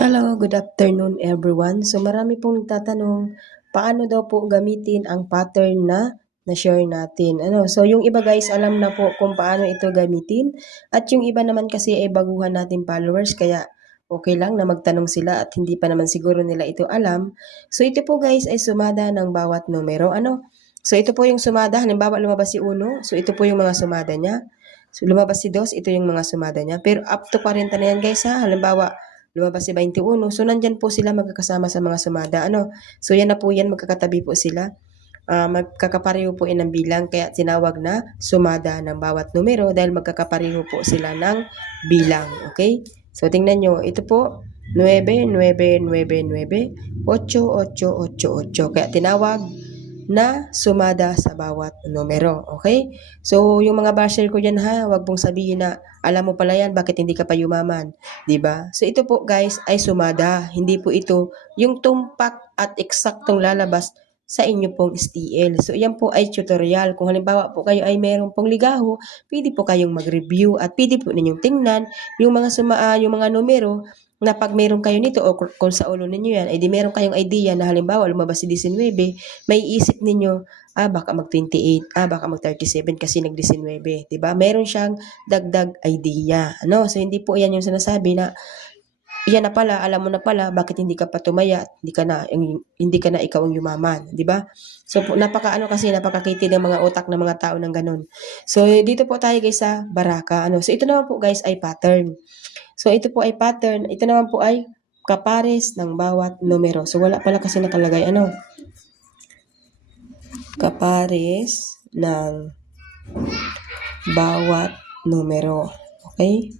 Hello, good afternoon everyone. So marami pong nagtatanong, paano daw po gamitin ang pattern na na-share natin. Ano, so yung iba guys, alam na po kung paano ito gamitin. At yung iba naman kasi ay baguhan natin followers, kaya okay lang na magtanong sila at hindi pa naman siguro nila ito alam. So ito po guys ay sumada ng bawat numero. Ano? So ito po yung sumada, halimbawa lumabas si 1, so ito po yung mga sumada niya. So lumabas si 2, ito yung mga sumada niya. Pero up to 40 na yan guys ha. Halimbawa, lumabas si 21. So, nandyan po sila magkakasama sa mga sumada. Ano? So, yan na po yan, magkakatabi po sila. Uh, magkakapareho po yan ng bilang, kaya tinawag na sumada ng bawat numero dahil magkakapareho po sila ng bilang. Okay? So, tingnan nyo. Ito po, 9, 9, 9, 9, 8, 8, 8, 8. Kaya tinawag na sumada sa bawat numero. Okay? So, yung mga basher ko dyan ha, wag pong sabihin na, alam mo pala yan, bakit hindi ka pa yumaman? ba? Diba? So, ito po guys ay sumada. Hindi po ito yung tumpak at eksaktong lalabas sa inyo pong STL. So, yan po ay tutorial. Kung halimbawa po kayo ay meron pong ligaho, pwede po kayong mag-review at pwede po ninyong tingnan yung mga suma, uh, yung mga numero na pag meron kayo nito o kung sa ulo ninyo yan, ay di meron kayong idea na halimbawa lumabas si 19, may isip ninyo, ah baka mag 28, ah baka mag 37 kasi nag 19, 'di ba? Meron siyang dagdag idea. Ano? So hindi po 'yan yung sinasabi na yan na pala, alam mo na pala, bakit hindi ka pa tumaya, hindi ka na, hindi ka na ikaw ang yumaman, di ba? So, napaka ano kasi, napakakiti ng mga utak ng mga tao ng ganun. So, dito po tayo guys sa baraka. Ano? So, ito naman po guys ay pattern. So, ito po ay pattern. Ito naman po ay kapares ng bawat numero. So, wala pala kasi nakalagay ano. Kapares ng bawat numero. Okay?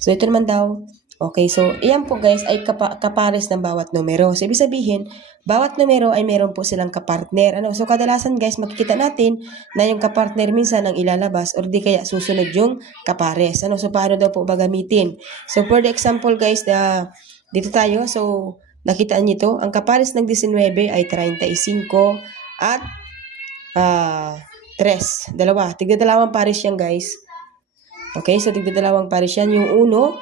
So, ito naman daw, Okay, so iyan po guys ay kapa kapares ng bawat numero. So ibig sabihin, bawat numero ay meron po silang kapartner. Ano? So kadalasan guys, makikita natin na yung kapartner minsan ang ilalabas or di kaya susunod yung kapares. Ano? So paano daw po ba gamitin? So for the example guys, the, dito tayo. So nakita niyo to, ang kapares ng 19 ay 35 at uh, 3. Dalawa. Tigda dalawang pares yan guys. Okay, so tigda dalawang pares yan. Yung uno,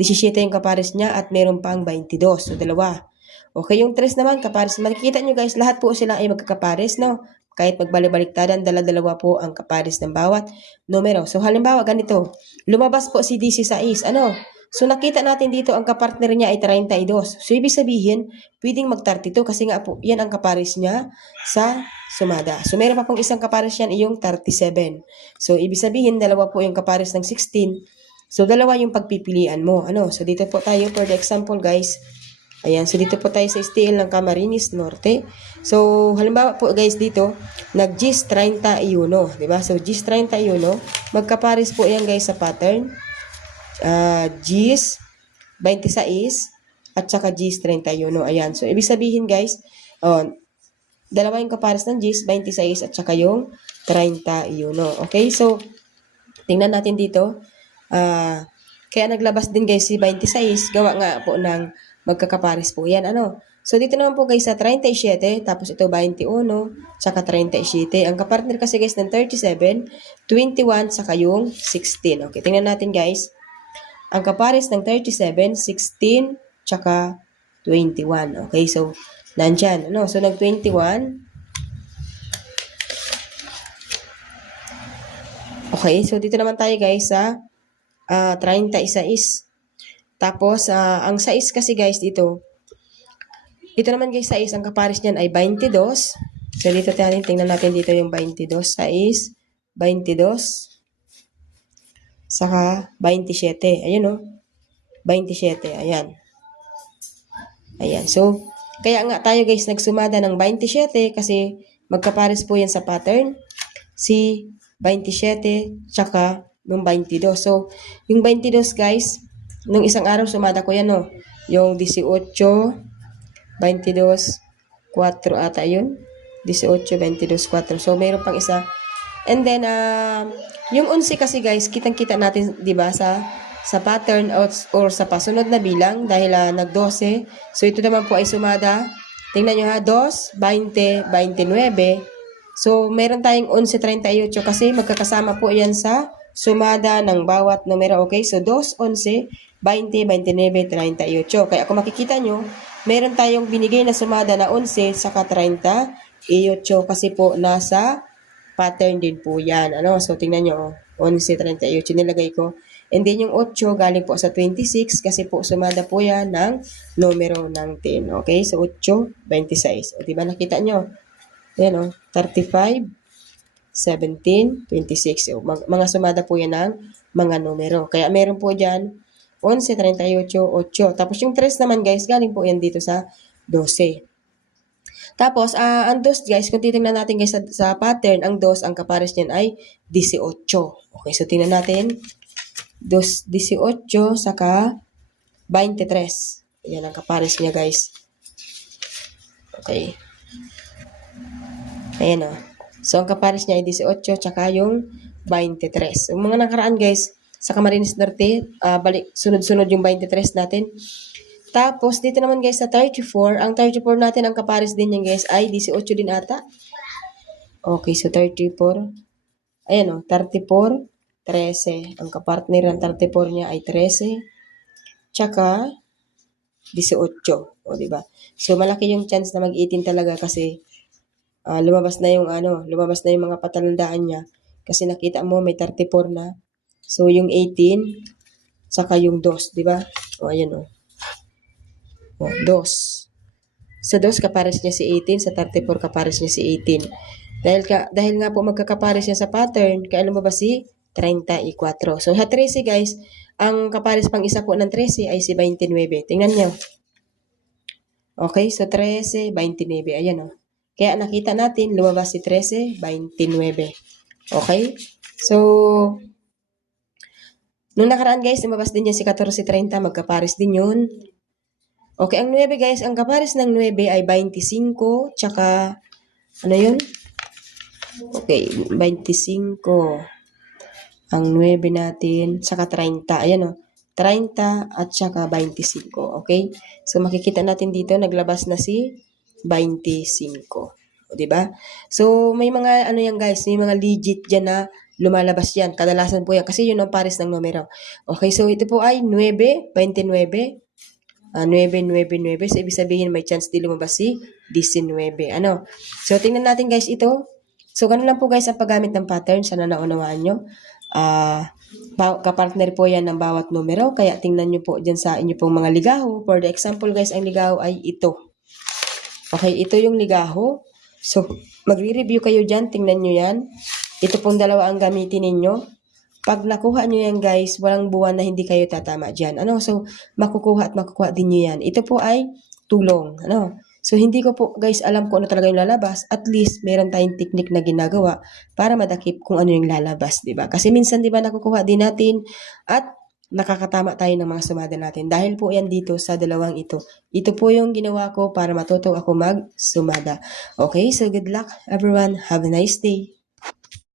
17 yung kapares niya at meron pang 22. So, dalawa. Okay, yung 3 naman, kapares. Makikita nyo guys, lahat po sila ay magkakapares, no? Kahit magbalik-baliktadan, dala-dalawa po ang kapares ng bawat numero. So, halimbawa, ganito. Lumabas po si DC6. Ano? So, nakita natin dito, ang kapartner niya ay 32. So, ibig sabihin, pwedeng mag-32 kasi nga po, yan ang kapares niya sa sumada. So, meron pa pong isang kapares yan, yung 37. So, ibig sabihin, dalawa po yung kapares ng 16. So, dalawa yung pagpipilian mo. Ano? So, dito po tayo for the example, guys. Ayan. So, dito po tayo sa STL ng Camarines Norte. So, halimbawa po, guys, dito, nag-GIS 31. Diba? So, GIS 31. Magkapares po yan, guys, sa pattern. Uh, GIS 26 at saka GIS 31. Ayan. So, ibig sabihin, guys, oh, dalawa yung kapares ng GIS 26 at saka yung 31. Okay? So, tingnan natin dito. Uh, kaya naglabas din guys si 26, gawa nga po ng magkakapares po yan. Ano? So dito naman po guys sa 37, tapos ito 21, saka 37. Ang kapartner kasi guys ng 37, 21, saka yung 16. Okay, tingnan natin guys. Ang kapares ng 37, 16, saka 21. Okay, so nandyan. Ano? So nag 21. Okay, so dito naman tayo guys sa uh, 36. Tapos, uh, ang 6 kasi guys dito, ito naman guys, 6, ang kapares niyan ay 22. So, dito tayo, tingnan natin dito yung 22. 6, 22, saka 27. Ayun o. Oh. 27. Ayan. Ayan. So, kaya nga tayo guys, nagsumada ng 27 kasi magkapares po yan sa pattern. Si 27, tsaka nung 22. So, yung 22 guys, nung isang araw sumada ko yan, no? Yung 18, 22, 4 ata yun. 18, 22, 4. So, mayroon pang isa. And then, uh, yung 11 kasi guys, kitang-kita natin, di ba, sa sa pattern or, or sa pasunod na bilang dahil uh, nag-12. So, ito naman po ay sumada. Tingnan nyo ha, 2, 20, 29. So, meron tayong 11.38 kasi magkakasama po yan sa sumada ng bawat numero. Okay, so 2, 11, 20, 29, 38. Kaya kung makikita nyo, meron tayong binigay na sumada na 11 saka 38 kasi po nasa pattern din po yan. Ano? So, tingnan nyo, oh, 11, 38 nilagay ko. And then yung 8 galing po sa 26 kasi po sumada po yan ng numero ng 10. Okay? So, 8, 26. O, diba nakita nyo? Yan o, 35, 17, 26. O, mag- mga sumada po yan ng mga numero. Kaya meron po dyan 11, 38, 8. Tapos yung 3 naman guys, galing po yan dito sa 12. Tapos, ah ang dos guys, kung titingnan natin guys sa, sa pattern, ang dos, ang kapares niyan ay 18. Okay, so tingnan natin. Dos, 18, saka 23. Yan ang kapares niya guys. Okay. Ayan o. So, ang kapares niya ay 18, tsaka yung 23. Yung mga nakaraan guys, sa Camarines Norte, ah, balik, sunod-sunod yung 23 natin. Tapos, dito naman guys sa 34, ang 34 natin, ang kapares din yan guys, ay 18 din ata. Okay, so 34. Ayan o, 34, 13. Ang kapartner ng 34 niya ay 13. Tsaka, 18. O, di ba? So, malaki yung chance na mag-18 talaga kasi ah, lumabas na yung ano, lumabas na yung mga patalandaan niya. Kasi nakita mo, may 34 na. So, yung 18, saka yung 2, di ba? O, ayan o. O, 2. Sa 2, kapares niya si 18. Sa 34, kapares niya si 18. Dahil, ka, dahil nga po magkakapares yan sa pattern, kaya lumabas si 34. So, sa 13 guys, ang kapares pang isa po ng 13 ay si 29. Tingnan niyo. Okay, so 13, 29. Ayan o. Kaya nakita natin, lumabas si 13, 29. Okay? So, nung nakaraan guys, lumabas din yan si 14.30, magkapares din yun. Okay, ang 9 guys, ang kapares ng 9 ay 25, tsaka, ano yun? Okay, 25. Ang 9 natin, saka 30. Ayan o. 30 at saka 25. Okay? So, makikita natin dito, naglabas na si 25. O, diba? So, may mga, ano yan guys, may mga legit dyan na lumalabas yan. Kadalasan po yan. Kasi yun ang pares ng numero. Okay, so ito po ay 9, 29, Ah, 9, 9, 9. So, ibig sabihin may chance di lumabas si 19. Ano? So, tingnan natin guys ito. So, ganun lang po guys ang paggamit ng pattern. Sana naunawaan nyo. Ba- kapartner po yan ng bawat numero. Kaya tingnan nyo po dyan sa inyo pong mga ligaho. For the example guys, ang ligaho ay ito. Okay, ito yung ligaho. So, magre-review kayo dyan. Tingnan nyo yan. Ito pong dalawa ang gamitin ninyo. Pag nakuha nyo yan guys, walang buwan na hindi kayo tatama dyan. Ano? So, makukuha at makukuha din nyo yan. Ito po ay tulong. Ano? So, hindi ko po guys alam kung ano talaga yung lalabas. At least, meron tayong technique na ginagawa para madakip kung ano yung lalabas. ba Kasi minsan, di ba, nakukuha din natin at nakakatama tayo ng mga sumada natin. Dahil po yan dito sa dalawang ito. Ito po yung ginawa ko para matuto ako mag-sumada. Okay, so good luck everyone. Have a nice day.